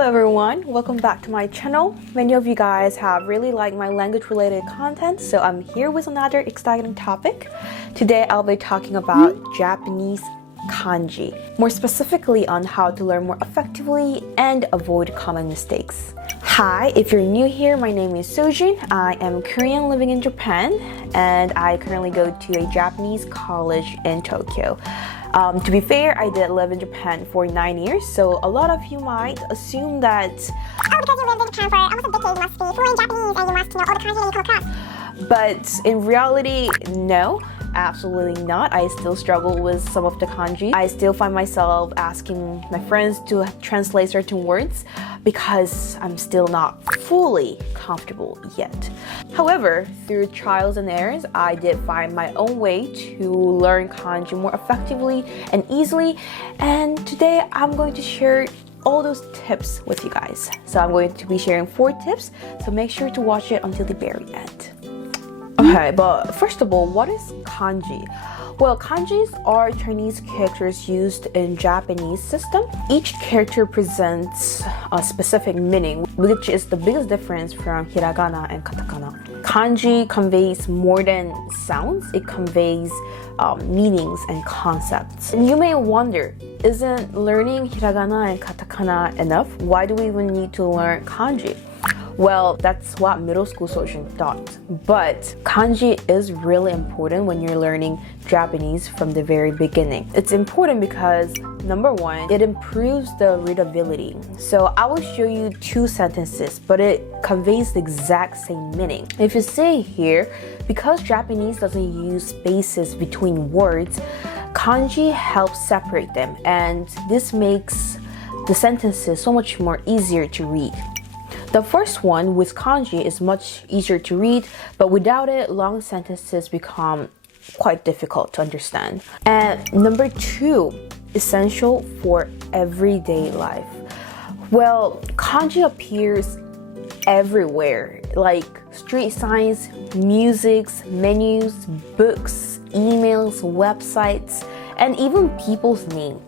everyone, welcome back to my channel. Many of you guys have really liked my language related content, so I'm here with another exciting topic. Today I'll be talking about Japanese kanji, more specifically on how to learn more effectively and avoid common mistakes. Hi, if you're new here, my name is Sojin. I am Korean living in Japan and I currently go to a Japanese college in Tokyo. To be fair, I did live in Japan for 9 years, so a lot of you might assume that because you lived in Japan for almost a decade, you must be fluent in Japanese and you must know all the kanji and you come across. But in reality, no, absolutely not. I still struggle with some of the kanji. I still find myself asking my friends to translate certain words because I'm still not fully comfortable yet. However, through trials and errors, I did find my own way to learn kanji more effectively and easily. And today I'm going to share all those tips with you guys. So I'm going to be sharing 4 tips, so make sure to watch it until the very end. Okay, but first of all, what is kanji? Well, kanjis are Chinese characters used in Japanese system. Each character presents a specific meaning, which is the biggest difference from hiragana and katakana. Kanji conveys more than sounds, it conveys meanings and concepts. And you may wonder, isn't learning hiragana and katakana enough? Why do we even need to learn kanji? Well, that's what middle school Sojin thought. But kanji is really important when you're learning Japanese from the very beginning. It's important because, number one, it improves the readability. So I will show you 2 sentences, but it conveys the exact same meaning. If you see here, because Japanese doesn't use spaces between words, kanji helps separate them, and this makes the sentences so much more easier to read. The first one with kanji is much easier to read, but without it, long sentences become quite difficult to understand. And number 2, essential for everyday life. Well, kanji appears everywhere, like street signs, musics, menus, books, emails, websites, and even people's names.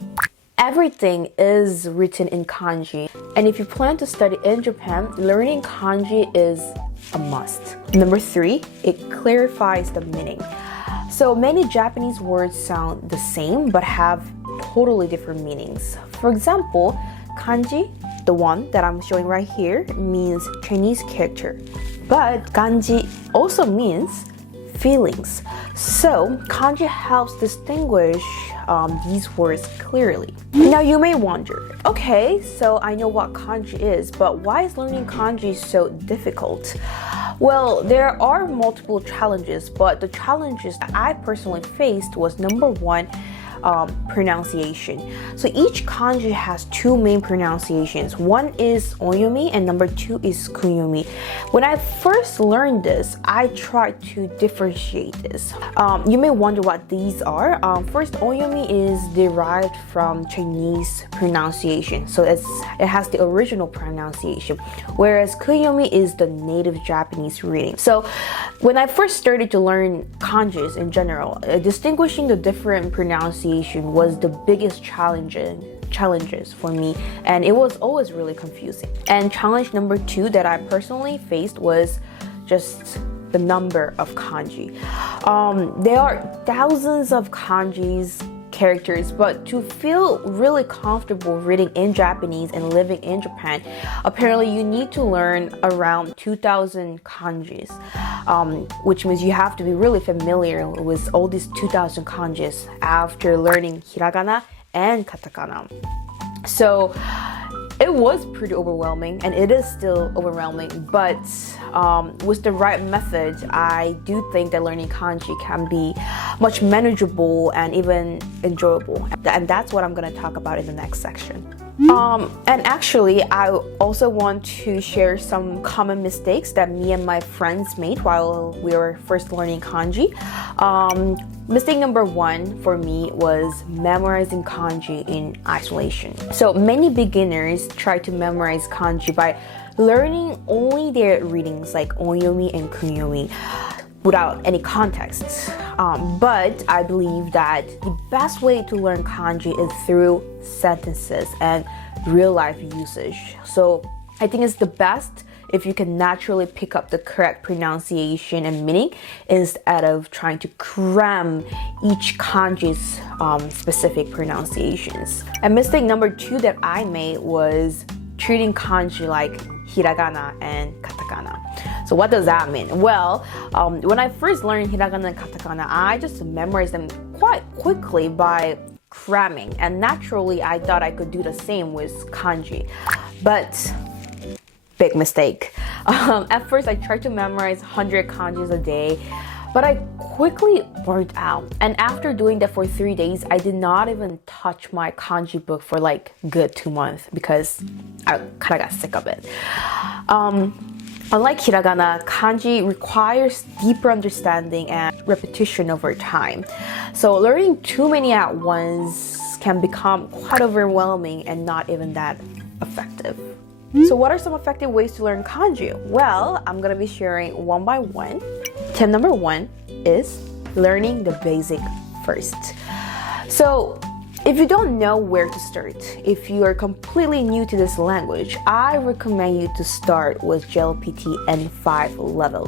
Everything is written in kanji, and if you plan to study in Japan, learning kanji is a must. Number 3, it clarifies the meaning. So many Japanese words sound the same but have totally different meanings. For example, kanji, the one that I'm showing right here, means Chinese character, but kanji also means feelings. So kanji helps distinguish these words clearly. Now you may wonder, okay, so I know what kanji is, but why is learning kanji so difficult? Well, there are multiple challenges, but the challenges that I personally faced was number 1, pronunciation. So each kanji has 2 main pronunciations. One is onyomi and number 2 is kunyomi. When I first learned this, I tried to differentiate this. You may wonder what these are. First, onyomi is derived from Chinese pronunciation, so it has the original pronunciation, whereas kunyomi is the native Japanese reading. So when I first started to learn kanjis in general, distinguishing the different pronunciations was the biggest challenges for me, and it was always really confusing. And challenge number 2 that I personally faced was just the number of kanji. There are thousands of kanjis characters, but to feel really comfortable reading in Japanese and living in Japan, apparently you need to learn around 2,000 kanjis, which means you have to be really familiar with all these 2,000 kanjis after learning hiragana and katakana. So it was pretty overwhelming, and it is still overwhelming, but with the right method, I do think that learning kanji can be much manageable and even enjoyable. And that's what I'm going to talk about in the next section. And actually, I also want to share some common mistakes that me and my friends made while we were first learning kanji. Mistake number 1 for me was memorizing kanji in isolation. So many beginners try to memorize kanji by learning only their readings like onyomi and kunyomi without any context. But I believe that the best way to learn kanji is through sentences and real life usage. So I think it's the best if you can naturally pick up the correct pronunciation and meaning instead of trying to cram each kanji's specific pronunciations. And mistake number 2 that I made was treating kanji like hiragana and katakana. So what does that mean? Well, when I first learned hiragana and katakana, I just memorized them quite quickly by cramming, and naturally I thought I could do the same with kanji, but big mistake. At first I tried to memorize 100 kanjis a day, but I quickly burnt out, and after doing that for 3 days, I did not even touch my kanji book for like good 2 months because I kind of got sick of it. Unlike hiragana, kanji requires deeper understanding and repetition over time. So learning too many at once can become quite overwhelming and not even that effective. So what are some effective ways to learn kanji? Well, I'm gonna be sharing one by one. Tip number 1 is learning the basic first. So if you don't know where to start, if you are completely new to this language, I recommend you to start with JLPT N5 level.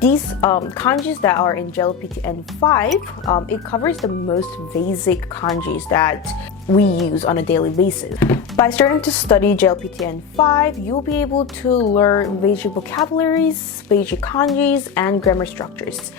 These kanjis that are in JLPT N5, it covers the most basic kanjis that we use on a daily basis. By starting to study JLPT N5, you'll be able to learn basic vocabularies, basic kanjis, and grammar structures.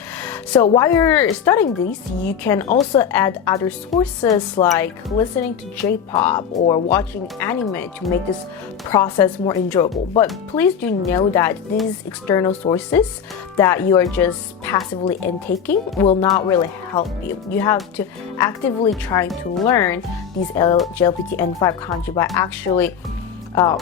So while you're studying these, you can also add other sources like listening to J-pop or watching anime to make this process more enjoyable. But please do know that these external sources that you are just passively intaking will not really help you. You have to actively try to learn these JLPT N5 kanji by actually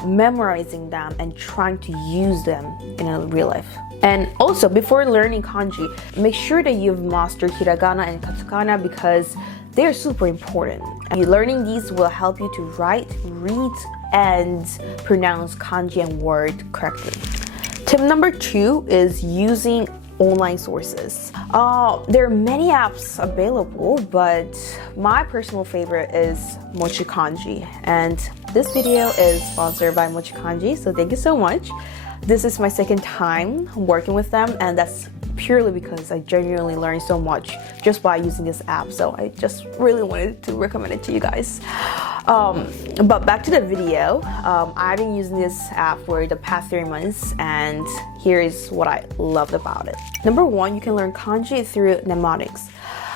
memorizing them and trying to use them in a real life. And also, before learning kanji, make sure that you've mastered hiragana and katakana because they're super important. And learning these will help you to write, read, and pronounce kanji and word correctly. Tip number 2 is using online sources. There are many apps available, but my personal favorite is MochiKanji, and this video is sponsored by MochiKanji, so thank you so much. This is my second time working with them, and that's purely because I genuinely learned so much just by using this app, so I just really wanted to recommend it to you guys. But back to the video, I've been using this app for the past 3 months, and here is what I loved about it. Number 1, you can learn kanji through mnemonics.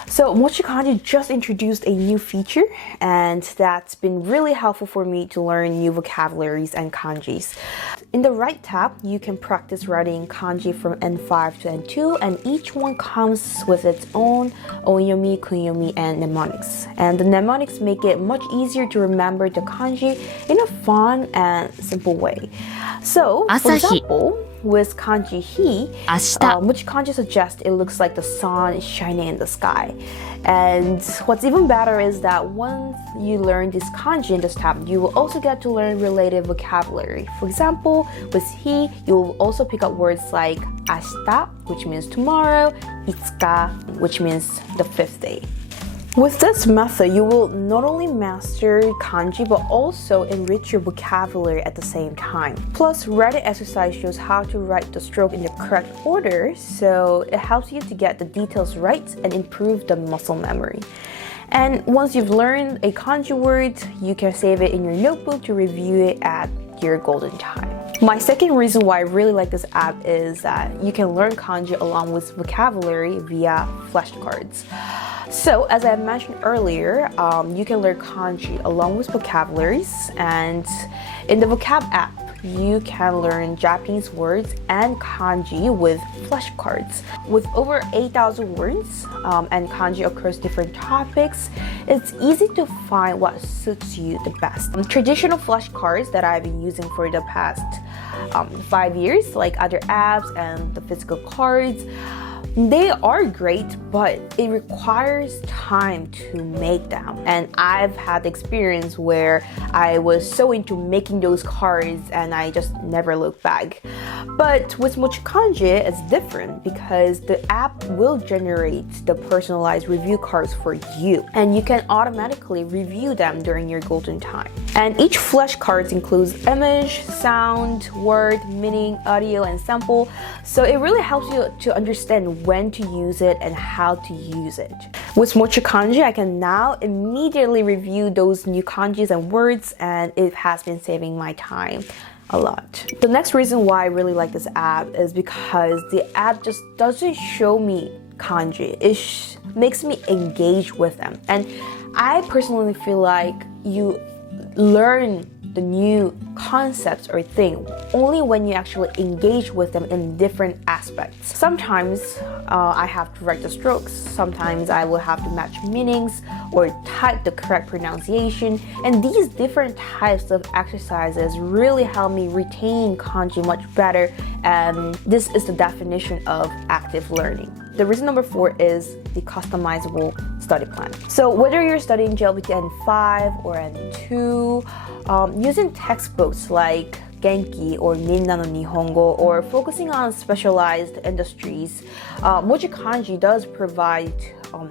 So MochiKanji just introduced a new feature, and that's been really helpful for me to learn new vocabularies and kanjis. In the right tab, you can practice writing kanji from N5 to N2, and each one comes with its own onyomi, kunyomi, and mnemonics. And the mnemonics make it much easier to remember the kanji in a fun and simple way. So, for example, with kanji he, MochiKanji suggests it looks like the sun is shining in the sky. And what's even better is that once you learn this kanji in this tab, you will also get to learn related vocabulary. For example, with he, you will also pick up words like ashita, which means tomorrow, itsuka, which means the 5th day. With this method, you will not only master kanji but also enrich your vocabulary at the same time. Plus, writing exercise shows how to write the stroke in the correct order, so it helps you to get the details right and improve the muscle memory. And once you've learned a kanji word, you can save it in your notebook to review it at your golden time. My second reason why I really like this app is that you can learn kanji along with vocabulary via flashcards. So, as I mentioned earlier, you can learn kanji along with vocabularies, and in the vocab app, you can learn Japanese words and kanji with flashcards. With over 8,000 words and kanji across different topics, it's easy to find what suits you the best. Traditional flashcards that I've been using for the past 5 years, like other apps and the physical cards, they are great, but it requires time to make them. And I've had the experience where I was so into making those cards and I just never looked back. But with MochiKanji, it's different because the app will generate the personalized review cards for you, and you can automatically review them during your golden time. And each flashcard includes image, sound, word, meaning, audio, and sample. So it really helps you to understand when to use it and how to use it. With MochiKanji, I can now immediately review those new kanjis and words, and it has been saving my time a lot. The next reason why I really like this app is because the app just doesn't show me kanji. It makes me engage with them. And I personally feel like you learn the new concepts or thing only when you actually engage with them in different aspects. Sometimes I have to write the strokes, sometimes I will have to match meanings or type the correct pronunciation, and these different types of exercises really help me retain kanji much better, and this is the definition of active learning. The reason number 4 is the customizable study plan. So whether you're studying JLPT N5 or N2, using textbooks like Genki or Minna no Nihongo, or focusing on specialized industries, MochiKanji does provide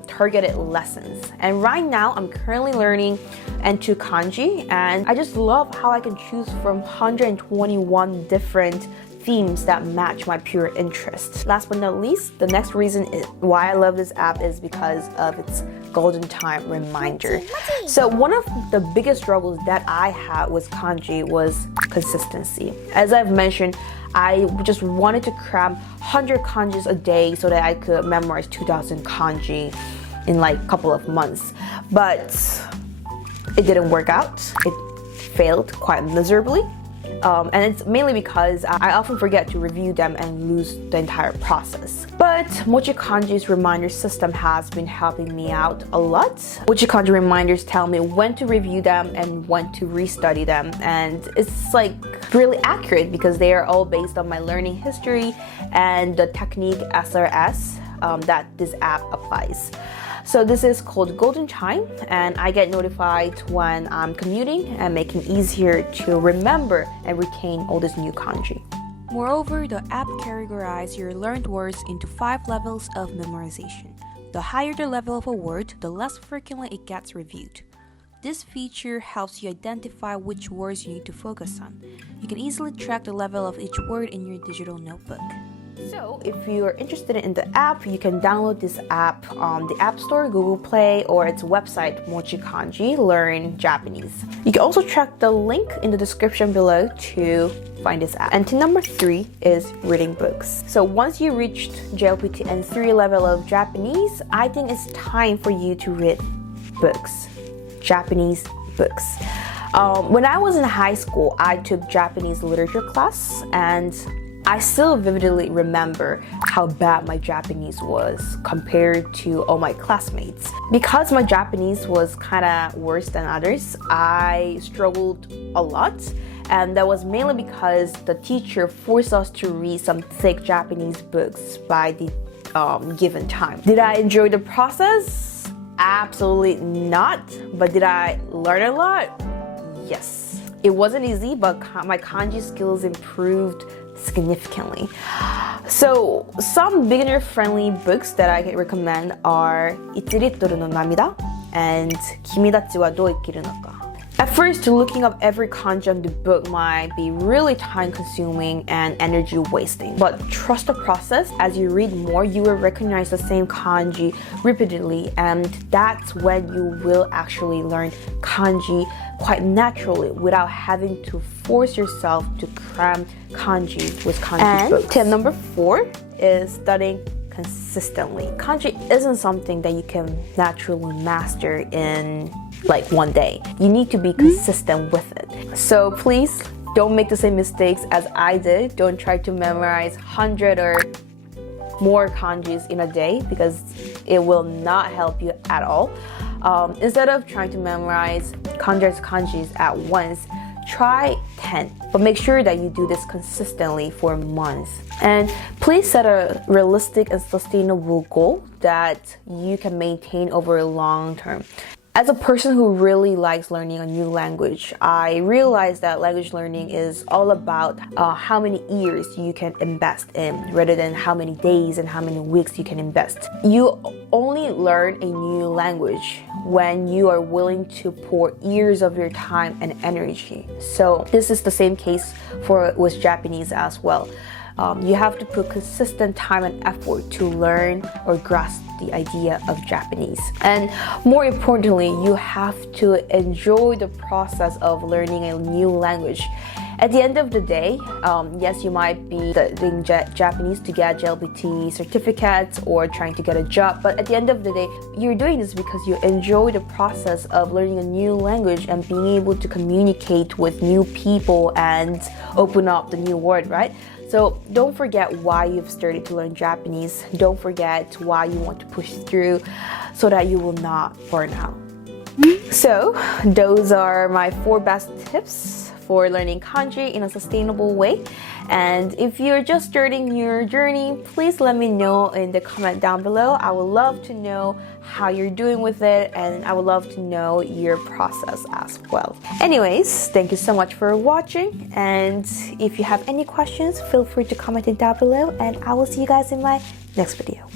targeted lessons. And right now, I'm currently learning N2 kanji, and I just love how I can choose from 121 different themes that match my pure interest. Last but not least, the next reason why I love this app is because of its golden time reminder. So one of the biggest struggles that I had with kanji was consistency. As I've mentioned, I just wanted to cram 100 kanjis a day so that I could memorize 2,000 kanji in like a couple of months. But it didn't work out. It failed quite miserably. And it's mainly because I often forget to review them and lose the entire process. But MochiKanji's reminder system has been helping me out a lot. MochiKanji reminders tell me when to review them and when to restudy them, and it's like really accurate because they are all based on my learning history and the technique SRS that this app applies. So this is called Golden Time, and I get notified when I'm commuting and making it easier to remember and retain all this new kanji. Moreover, the app categorizes your learned words into 5 levels of memorization. The higher the level of a word, the less frequently it gets reviewed. This feature helps you identify which words you need to focus on. You can easily track the level of each word in your digital notebook. So if you're interested in the app, you can download this app on the App Store, Google Play, or its website, MochiKanji Learn Japanese. You can also check the link in the description below to find this app. And tip number 3 is reading books. So once you reached JLPT N3 level of Japanese, I think it's time for you to read books, Japanese books. When I was in high school, I took Japanese literature class, and I still vividly remember how bad my Japanese was compared to all my classmates. Because my Japanese was kind of worse than others, I struggled a lot, and that was mainly because the teacher forced us to read some thick Japanese books by the given time. Did I enjoy the process? Absolutely not. But did I learn a lot? Yes. It wasn't easy, but my kanji skills improved significantly. So some beginner-friendly books that I can recommend are 1リットルの涙 and 君たちはどう生きるのか. At first, looking up every kanji on the book might be really time-consuming and energy-wasting. But trust the process. As you read more, you will recognize the same kanji repeatedly, and that's when you will actually learn kanji quite naturally without having to force yourself to cram kanji with kanji books. And tip number 4 is studying consistently. Kanji isn't something that you can naturally master in like one day. You need to be consistent with it. So please don't make the same mistakes as I did. Don't try to memorize 100 or more kanjis in a day, because it will not help you at all. Instead of trying to memorize hundreds of kanjis at once, try 10, but make sure that you do this consistently for months. And please set a realistic and sustainable goal that you can maintain over a long term. As a person who really likes learning a new language, I realized that language learning is all about how many years you can invest in rather than how many days and how many weeks you can invest. You only learn a new language when you are willing to pour years of your time and energy. So this is the same case with Japanese as well. You have to put consistent time and effort to learn or grasp the idea of Japanese. And more importantly, you have to enjoy the process of learning a new language. At the end of the day, yes, you might be studying Japanese to get JLPT certificates or trying to get a job, but at the end of the day, you're doing this because you enjoy the process of learning a new language and being able to communicate with new people and open up the new world, right? So don't forget why you've started to learn Japanese. Don't forget why you want to push through so that you will not burn out. So those are my 4 best tips for learning kanji in a sustainable way. And if you're just starting your journey, please let me know in the comment down below. I would love to know how you're doing with it, and I would love to know your process as well. Anyways, thank you so much for watching, and if you have any questions, feel free to comment it down below, and I will see you guys in my next video.